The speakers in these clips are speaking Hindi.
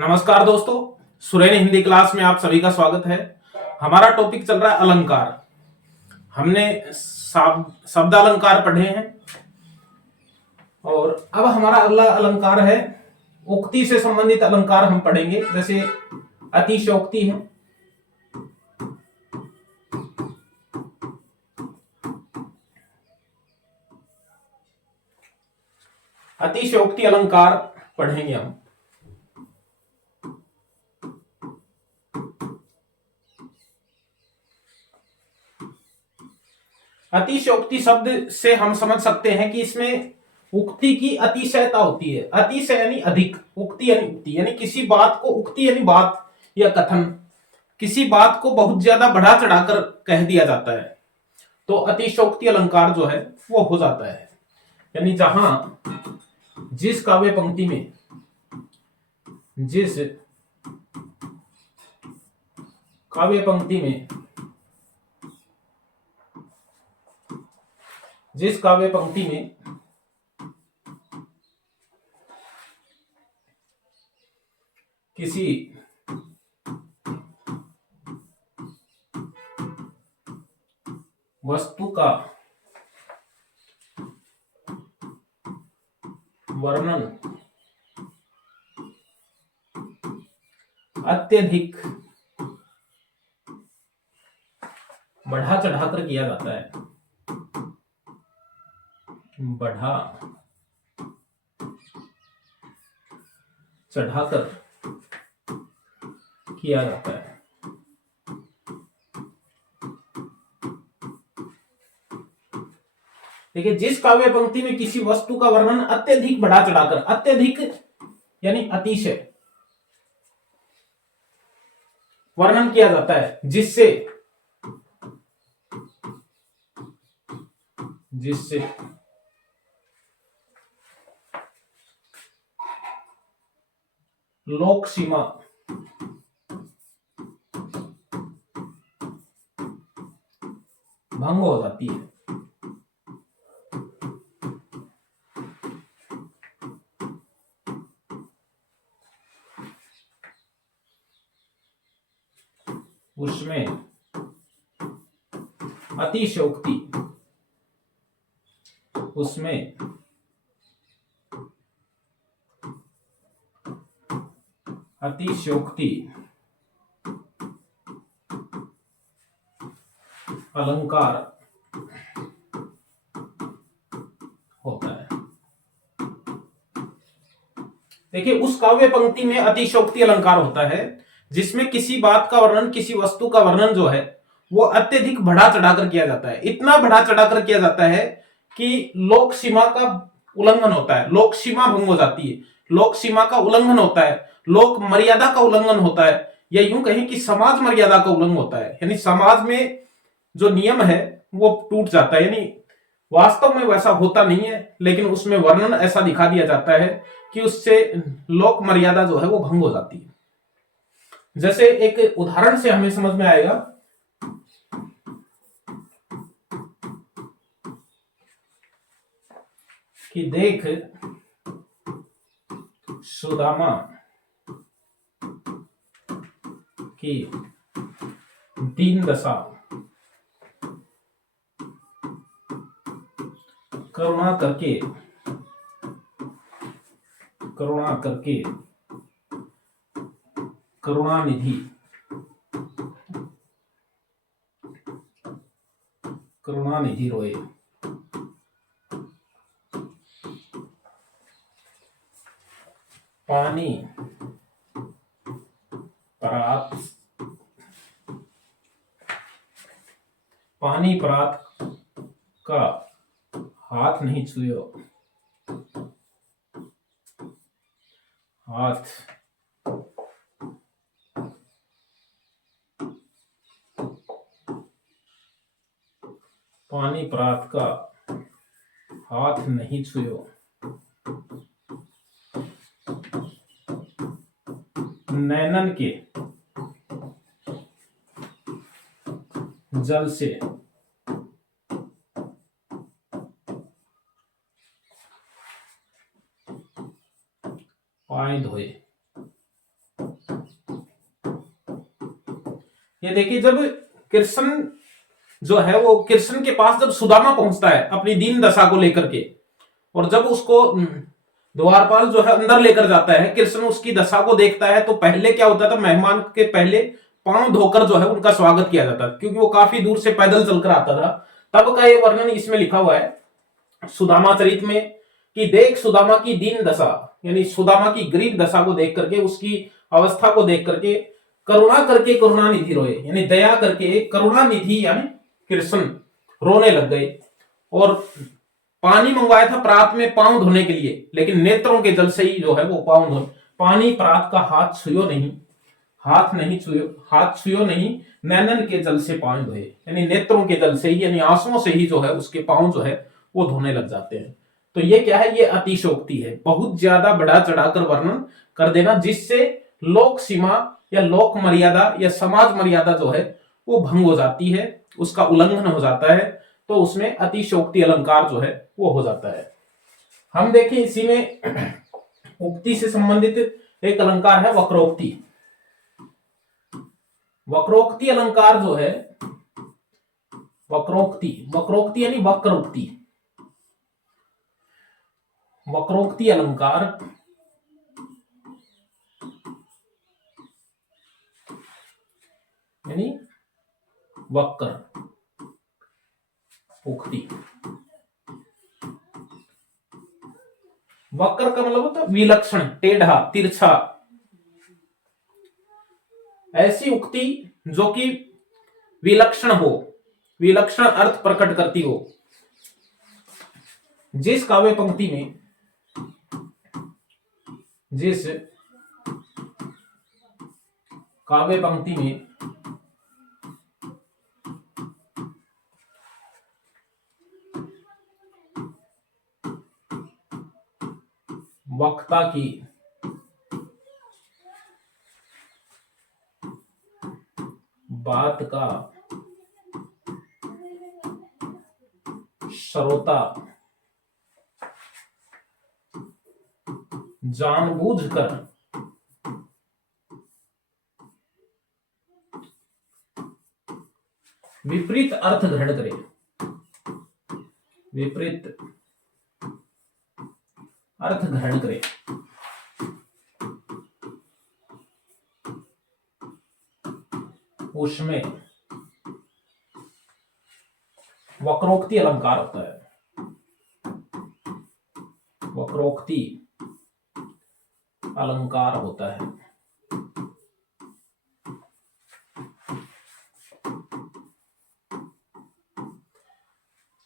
नमस्कार दोस्तों, सुरेन हिंदी क्लास में आप सभी का स्वागत है। हमारा टॉपिक चल रहा है अलंकार। हमने शब्द अलंकार पढ़े हैं और अब हमारा अगला अलंकार है उक्ति से संबंधित अलंकार हम पढ़ेंगे। जैसे अतिशयोक्ति है, अतिशयोक्ति अलंकार पढ़ेंगे हम। अतिशयोक्ति शब्द से हम समझ सकते हैं कि इसमें उक्ति की अतिशयता होती है। अतिशय यानी अधिक, उक्ति यानी उक्ति, यानी किसी बात को, उक्ति यानी बात या कथन, किसी बात को बहुत ज्यादा बढ़ा चढ़ाकर कह दिया जाता है तो अतिशयोक्ति अलंकार जो है वो हो जाता है। यानी जहां जिस काव्य पंक्ति में जिस काव्य पंक्ति में किसी वस्तु का वर्णन अत्यधिक बढ़ा चढ़ाकर किया जाता है, बढ़ा चढ़ाकर किया जाता है। देखिए, जिस काव्य पंक्ति में किसी वस्तु का वर्णन अत्यधिक बढ़ा चढ़ाकर, अत्यधिक यानी अतिशय वर्णन किया जाता है, जिससे लोक सीमा भंग हो जाती है। उसमें अतिशयोक्ति, उसमें अतिशयोक्ति अलंकार होता है। देखिए, उस काव्य पंक्ति में अतिशयोक्ति अलंकार होता है जिसमें किसी बात का वर्णन, किसी वस्तु का वर्णन जो है वो अत्यधिक बढ़ा चढ़ाकर किया जाता है। इतना बढ़ा चढ़ाकर किया जाता है कि लोक सीमा का उल्लंघन होता है, लोक सीमा भंग हो जाती है, लोक सीमा का उल्लंघन होता है, लोक मर्यादा का उल्लंघन होता है, या यूं कहें कि समाज मर्यादा का उल्लंघन होता है। यानी समाज में जो नियम है वो टूट जाता है। यानी वास्तव में वैसा होता नहीं है, लेकिन उसमें वर्णन ऐसा दिखा दिया जाता है कि उससे लोक मर्यादा जो है वो भंग हो जाती है। जैसे एक उदाहरण से हमें समझ में आएगा कि देख सुदामा की दीन दशा, करुणा करके करुणानिधि रोए। पानी परात का हाथ नहीं छुयो, हाथ पानी परात का हाथ नहीं छुयो, नैनन के जल से पाए धोए। ये देखिए, जब कृष्ण जो है वो कृष्ण के पास जब सुदामा पहुंचता है अपनी दीन दशा को लेकर के, और जब उसको द्वारपाल जो है अंदर लेकर जाता है, कृष्ण उसकी दशा को देखता है, तो पहले क्या होता था, मेहमान के पहले पांव धोकर जो है उनका स्वागत किया जाता था, क्योंकि वो काफी दूर से पैदल चलकर आता था। तब का ये वर्णन इसमें लिखा हुआ है सुदामा चरित में कि देख सुदामा की दीन दशा, यानी सुदामा की गरीब दशा को देख करके, उसकी अवस्था को देख करके करुणा करके करुणा निधि रोए, यानी दया करके करुणा निधि यानी कृष्ण रोने लग गए। और पानी मंगवाया था प्रात में पांव धोने के लिए, लेकिन नेत्रों के जल से ही जो है वो पांव धो, पानी प्रात का हाथ छुयो नहीं, हाथ छुयो नहीं, नैनन के जल से पांव धोए, यानी नेत्रों के जल से ही, यानी आंसुओं से ही जो है उसके पांव जो है वो धोने लग जाते हैं। तो ये क्या है, ये अतिशोक्ति है, बहुत ज्यादा बढ़ा चढ़ाकर वर्णन कर देना, जिससे लोक सीमा या लोक मर्यादा या समाज मर्यादा जो है वो भंग हो जाती है, उसका उल्लंघन हो जाता है, तो उसमें अतिशोक्ति अलंकार जो है वो हो जाता है। हम देखें इसी में उक्ति से संबंधित एक अलंकार है वक्रोक्ति। वक्रोक्ति अलंकार जो है, वक्रोक्ति यानी वक्रोक्ति, वक्रोक्ति अलंकार यानी वक्र उक्ति। वक्र का मतलब होता है विलक्षण, टेढ़ा, तिरछा, ऐसी उक्ति जो कि विलक्षण हो, विलक्षण अर्थ प्रकट करती हो। जिस काव्य पंक्ति में वक्ता की बात का श्रोता जानबूझकर विपरीत अर्थ ग्रहण करे, विपरीत अर्थ ग्रहण करे, उसमें वक्रोक्ति अलंकार होता है। वक्रोक्ति अलंकार होता है।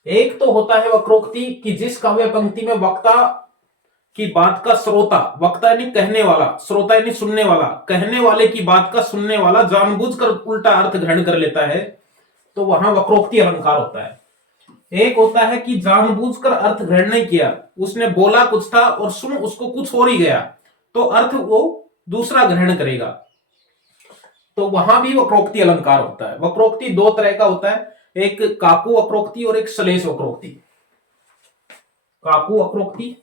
एक तो होता है वक्रोक्ति कि जिस काव्य पंक्ति में वक्ता की बात का श्रोता, वक्ता यानी कहने वाला, श्रोता यानी सुनने वाला, कहने वाले की बात का सुनने वाला जानबूझकर उल्टा अर्थ ग्रहण कर लेता है, तो वहां वक्रोक्ति अलंकार होता है। एक होता है कि जानबूझकर अर्थ ग्रहण नहीं किया, उसने बोला कुछ था और सुन उसको कुछ और ही गया, तो अर्थ वो दूसरा ग्रहण करेगा, तो वहां भी वक्रोक्ति अलंकार होता है। वक्रोक्ति दो तरह का होता है, एक काकू वक्रोक्ति और एक श्लेष वक्रोक्ति। काकू वक्रोक्ति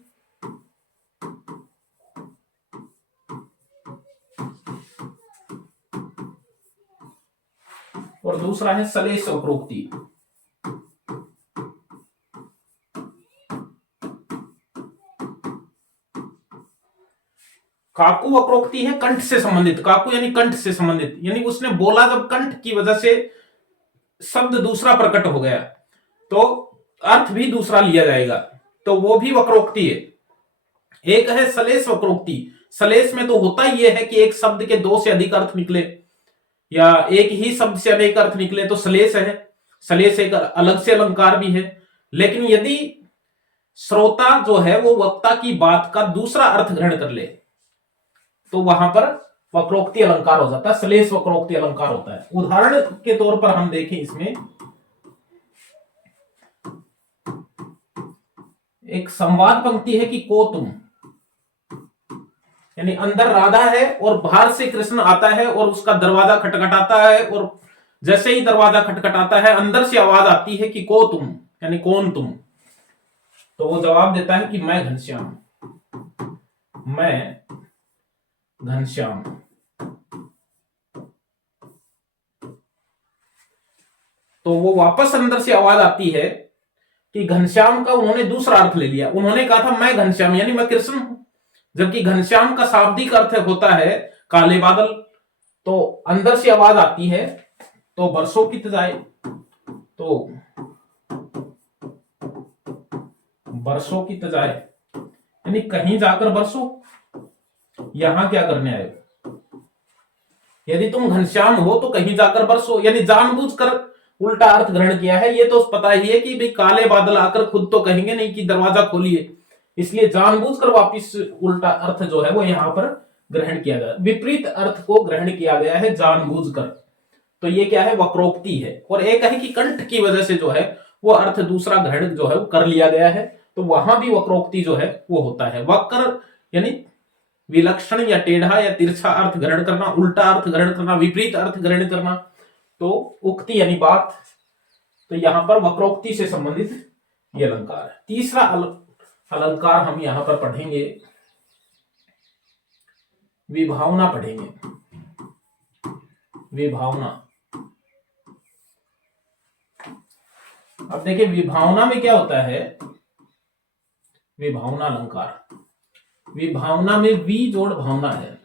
और दूसरा है श्लेष वक्रोक्ति। काकू वक्रोक्ति है कंठ से संबंधित, काकू यानी कंठ से संबंधित, यानी उसने बोला जब कंठ की वजह से शब्द दूसरा प्रकट हो गया तो अर्थ भी दूसरा लिया जाएगा, तो वो भी वक्रोक्ति है। एक है श्लेष वक्रोक्ति। श्लेष में तो होता ही है कि एक शब्द के दो से अधिक अर्थ निकले या एक ही शब्द से अनेक अर्थ निकले तो श्लेष है। श्लेष एक अलग से अलंकार भी है। लेकिन यदि श्रोता जो है वो वक्ता की बात का दूसरा अर्थ ग्रहण कर ले तो वहां पर वक्रोक्ति अलंकार हो जाता है, श्लेष वक्रोक्ति अलंकार होता है। उदाहरण के तौर पर हम देखें, इसमें एक संवाद पंक्ति है कि को तुम, यानी अंदर राधा है और बाहर से कृष्ण आता है और उसका दरवाजा खटखटाता है, और जैसे ही दरवाजा खटखटाता है अंदर से आवाज आती है कि को तुम, यानी कौन तुम। तो वो जवाब देता है कि मैं घनश्याम, मैं घनश्याम। तो वो वापस अंदर से आवाज आती है कि घनश्याम का उन्होंने दूसरा अर्थ ले लिया। उन्होंने कहा था मैं घनश्याम यानी मैं कृष्ण हूं, जबकि घनश्याम का शाब्दिक अर्थ होता है काले बादल। तो अंदर से आवाज आती है तो बरसों की जाए, तो बरसों की जाए यानी कहीं जाकर बरसो, यहां क्या करने आए? यदि तुम घनश्याम हो तो कहीं जाकर बरसो, यानी जानबूझकर उल्टा अर्थ ग्रहण किया है। ये तो पता ही है कि भाई काले बादल आकर खुद तो कहेंगे नहीं कि दरवाजा खोलिए, इसलिए जानबूझकर वापिस उल्टा अर्थ जो है वो यहां पर ग्रहण किया गया, विपरीत अर्थ को ग्रहण किया गया है जानबूझकर। तो ये क्या है? वक्रोक्ति है। और एक है कि कंठ की वजह से जो है वो अर्थ दूसरा ग्रहण जो है वो कर लिया गया है, तो वहां भी वक्रोक्ति जो है वो होता है। वक्र यानी विलक्षण या टेढ़ा या तिरछा अर्थ ग्रहण करना, उल्टा अर्थ ग्रहण करना, विपरीत अर्थ ग्रहण करना। तो उक्ति यानी बात, तो यहां पर वक्रोक्ति से संबंधित ये अलंकार है। तीसरा अलंकार हम यहां पर पढ़ेंगे, विभावना पढ़ेंगे। विभावना, अब देखिए विभावना में क्या होता है? विभावना अलंकार, विभावना में वी जोड़ भावना है।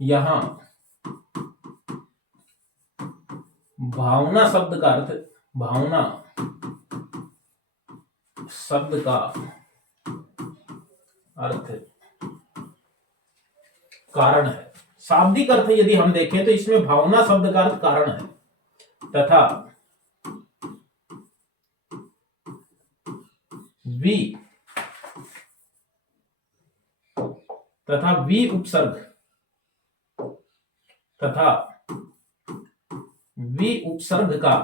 यहां भावना शब्द का अर्थ, भावना शब्द का अर्थ कारण है। शाब्दिक अर्थ यदि हम देखें तो इसमें भावना शब्द का अर्थ कारण है, तथा वी उपसर्ग तथा वी उपसर्ग का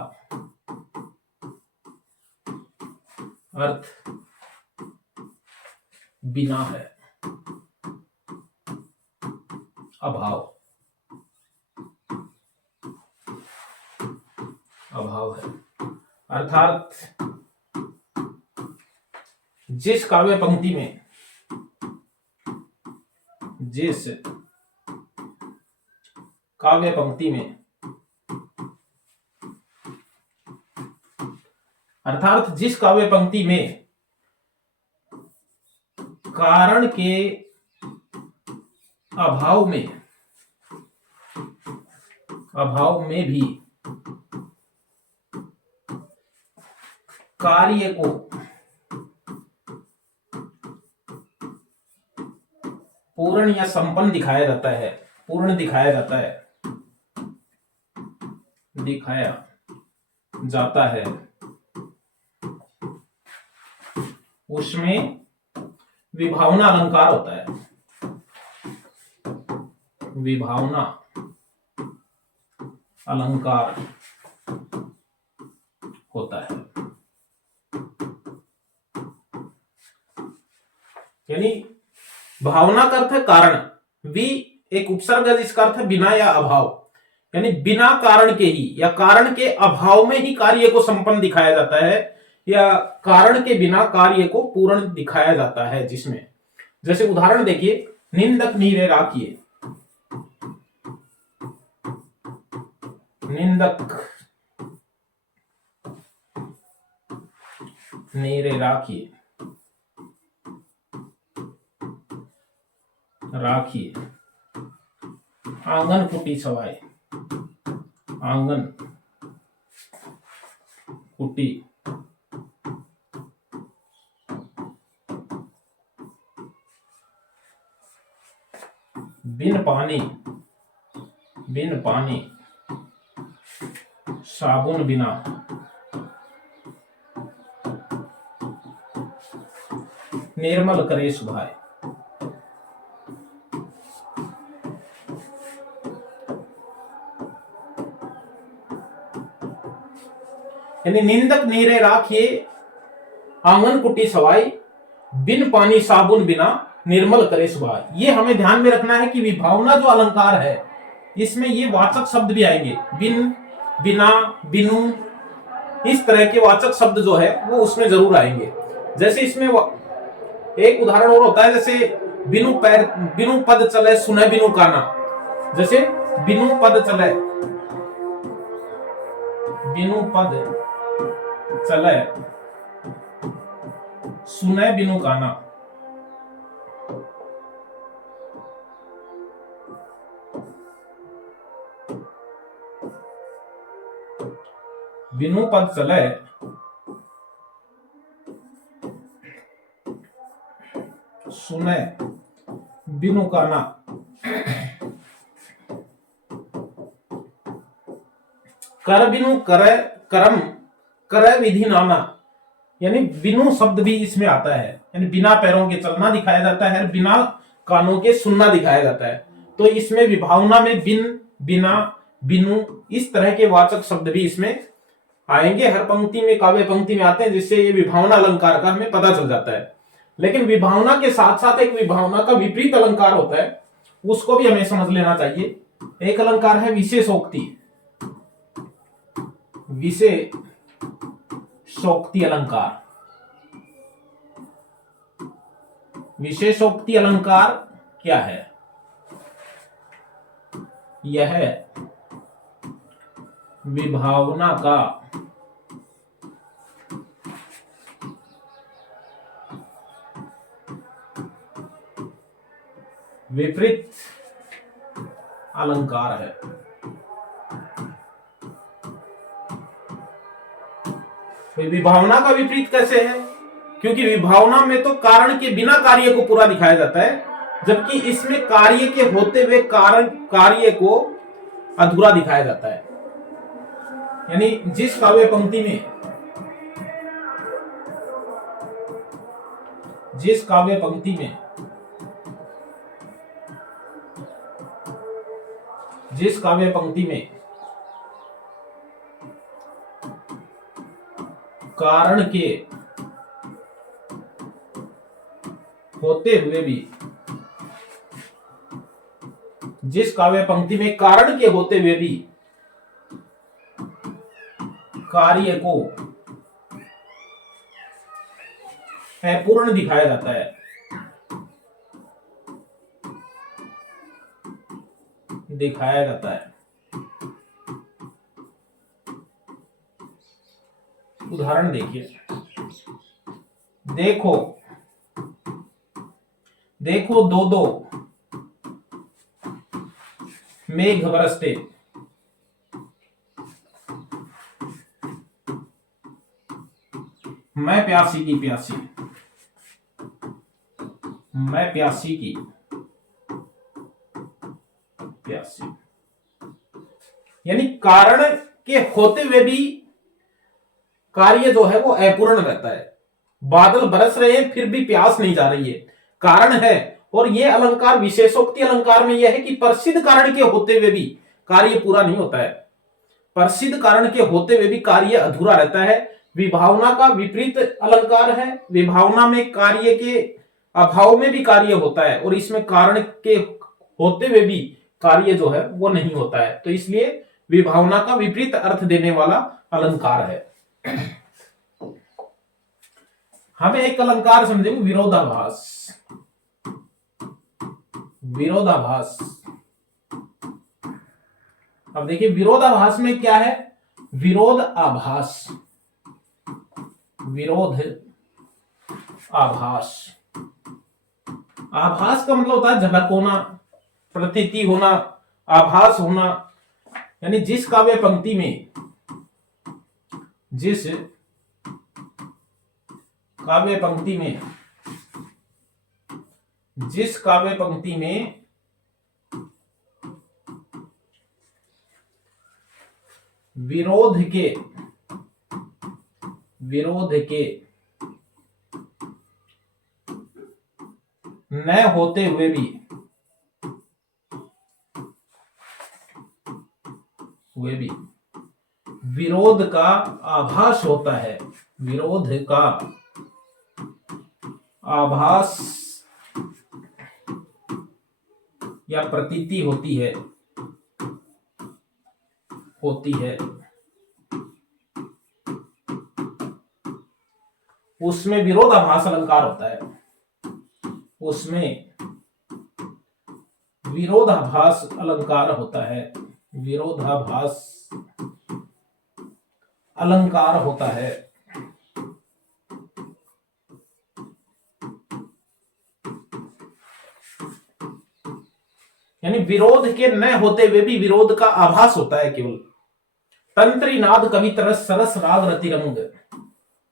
अर्थ बिना है, अभाव, अभाव है। अर्थात जिस काव्य पंक्ति में, जिस काव्य पंक्ति में, अर्थात जिस काव्य पंक्ति में कारण के अभाव में भी कार्य को पूर्ण या संपन्न दिखाया जाता है, पूर्ण दिखाया जाता है, दिखाया जाता है, उसमें विभावना अलंकार होता है। विभावना अलंकार होता है, यानी भावना का अर्थ है कारण, वी एक उपसर्ग है जिसका अर्थ है बिना या अभाव, यानी बिना कारण के ही या कारण के अभाव में ही कार्य को संपन्न दिखाया जाता है, या कारण के बिना कार्य को पूर्ण दिखाया जाता है। जिसमें जैसे उदाहरण देखिए, निंदक नीरे राखिए, निंदक नीरे राखिए, राखिए आंगन कुटी सवाए, आंगन कुटी बिन पानी, बिन पानी साबुन बिना, निर्मल करे सुभाए। यानी निंदक नीरे राखिए आंगन कुटी सवाई, बिन पानी साबुन बिना निर्मल करे सुभाए। ये हमें ध्यान में रखना है कि विभावना जो अलंकार है इसमें ये वाचक शब्द भी आएंगे, बिन, बिना, बिनु, इस तरह के वाचक शब्द जो है वो उसमें जरूर आएंगे। जैसे इसमें एक उदाहरण और होता है, जैसे बिनु पैर बिनु पद चले सुने बिनु काना। जैसे बिनु पद चले, बिनु पद चले सुने बिनु काना। बिनु पद चले सुने बिनु काना। कर बिनु करे करम करे विधि नाना। यानी बिनु शब्द भी इसमें आता है, यानी बिना पैरों के चलना दिखाया जाता है, बिना कानों के सुनना दिखाया जाता है। तो इसमें विभावना में बिन, बिना, बिनु इस तरह के वाचक शब्द भी इसमें आएंगे। हर पंक्ति में, काव्य पंक्ति में आते हैं, जिससे ये विभावना अलंकार का हमें पता चल जाता है। लेकिन विभावना के साथ साथ एक विभावना का विपरीत अलंकार होता है, उसको भी हमें समझ लेना चाहिए। एक अलंकार है विशेषोक्ति, विशेषोक्ति अलंकार। विशेषोक्ति अलंकार क्या है? यह विभावना का विपरीत अलंकार है। विभावना का विपरीत कैसे है? क्योंकि विभावना में तो कारण के बिना कार्य को पूरा दिखाया जाता है, जबकि इसमें कार्य के होते हुए कार्य को अधूरा दिखाया जाता है। यानी जिस काव्य पंक्ति में, जिस काव्य पंक्ति में कारण के होते हुए भी, जिस काव्य पंक्ति में कारण के होते हुए भी कार्य को अपूर्ण दिखाया जाता है, उदाहरण देखिए। देखो देखो दो दो मेघ बरसते, मैं प्यासी की प्यासी, मैं प्यासी की प्यासी। यानी कारण के होते हुए भी कार्य जो है वो अपूर्ण रहता है। बादल बरस रहे हैं फिर भी प्यास नहीं जा रही है, कारण है। और ये अलंकार विशेषोक्ति अलंकार में यह है कि प्रसिद्ध कारण के होते हुए भी कार्य पूरा नहीं होता है, प्रसिद्ध कारण के होते हुए भी कार्य अधूरा रहता है। विभावना का विपरीत अलंकार है। विभावना में कार्य के अभाव में भी कार्य होता है, और इसमें कारण के होते हुए भी कार्य जो है वो नहीं होता है। तो इसलिए विभावना का विपरीत अर्थ देने वाला अलंकार है। हमें एक अलंकार समझेंगे विरोधाभास। विरोधाभास, अब देखिए विरोधाभास में क्या है? विरोध आभास, विरोध आभास। आभास का मतलब होता है झलक होना, प्रतीति होना, आभास होना। यानी जिस काव्य पंक्ति में, जिस काव्य पंक्ति में विरोध के न होते हुए भी विरोध का आभास होता है, विरोध का आभास या प्रतीति होती है, उसमें विरोधाभास अलंकार होता है। उसमें विरोधाभास अलंकार होता है, विरोधाभास अलंकार होता है। यानी विरोध के न होते हुए भी विरोध का आभास होता है केवल। तंत्री नाद कवि तरस सरस राग रतिरंग।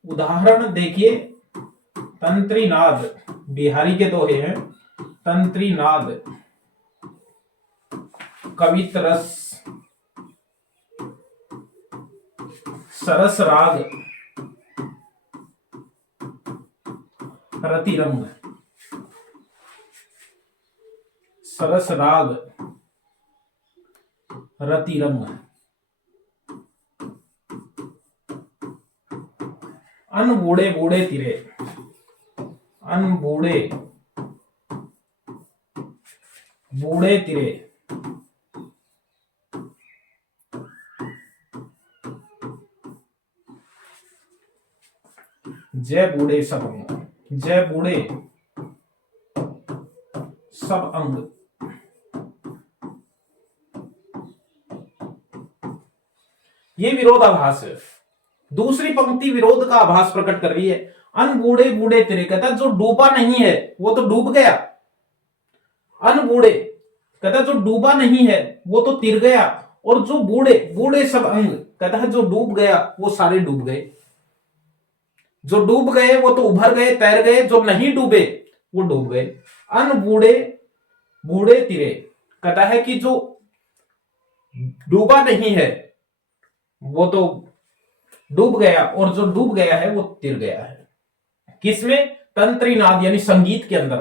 उदाहरण देखिए, तंत्री नाद बिहारी के दोहे हैं। तंत्री नाद कवि तरस सरस राग रतिरंग। सरस राग रतिरंग। अन बूढ़े बूढ़े तिरे, अन बूढ़े बूढ़े तिरे। जय बूढ़े सब अंग, जय बूढ़े सब अंग। ये विरोधाभास है। दूसरी पंक्ति विरोध का आभास प्रकट कर रही है। अन बूढ़े बूढ़े तिरे, कहता जो डूबा नहीं है वो तो डूब गया। अन बूढ़े कहता जो डूबा नहीं है वो तो तिर गया, और जो बूढ़े बूढ़े सब अंग, कहता है जो डूब गया वो सारे डूब गए। जो डूब गए वो तो उभर गए, तैर गए, जो नहीं डूबे वो डूब गए। अन बूढ़े बूढ़े तिरे, कहता है कि जो डूबा नहीं है वो तो डूब गया, और जो डूब गया है वो तिर गया है। किसमें? तंत्री नाद यानी संगीत के अंदर,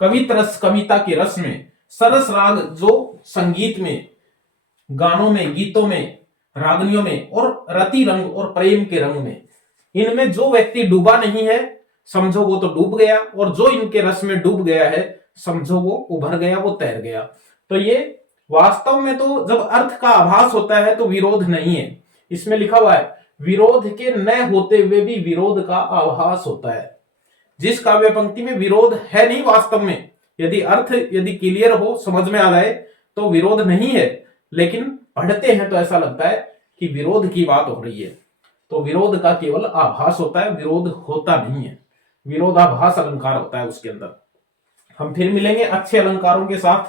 कवित रस कविता के रस में, सरस राग जो संगीत में, गानों में, गीतों में, रागनियों में, और रति रंग और प्रेम के रंग में, इनमें जो व्यक्ति डूबा नहीं है समझो वो तो डूब गया, और जो इनके रस में डूब गया है समझो वो उभर गया, वो तैर गया। तो ये वास्तव में तो जब अर्थ का आभास होता है तो विरोध नहीं है। इसमें लिखा हुआ है विरोध के न होते हुए भी विरोध का आभास होता है। जिस काव्य पंक्ति में विरोध है नहीं वास्तव में, यदि अर्थ यदि क्लियर हो, समझ में आ जाए तो विरोध नहीं है, लेकिन पढ़ते हैं तो ऐसा लगता है कि विरोध की बात हो रही है। तो विरोध का केवल आभास होता है, विरोध होता नहीं है। विरोधाभास अलंकार होता है उसके अंदर। हम फिर मिलेंगे अच्छे अलंकारों के साथ,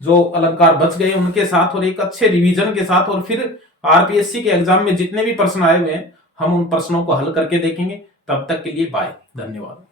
जो अलंकार बच गए उनके साथ, और एक अच्छे रिवीजन के साथ, और फिर आरपीएससी के एग्जाम में जितने भी प्रश्न आए हुए हैं हम उन प्रश्नों को हल करके देखेंगे। तब तक के लिए बाय, धन्यवाद।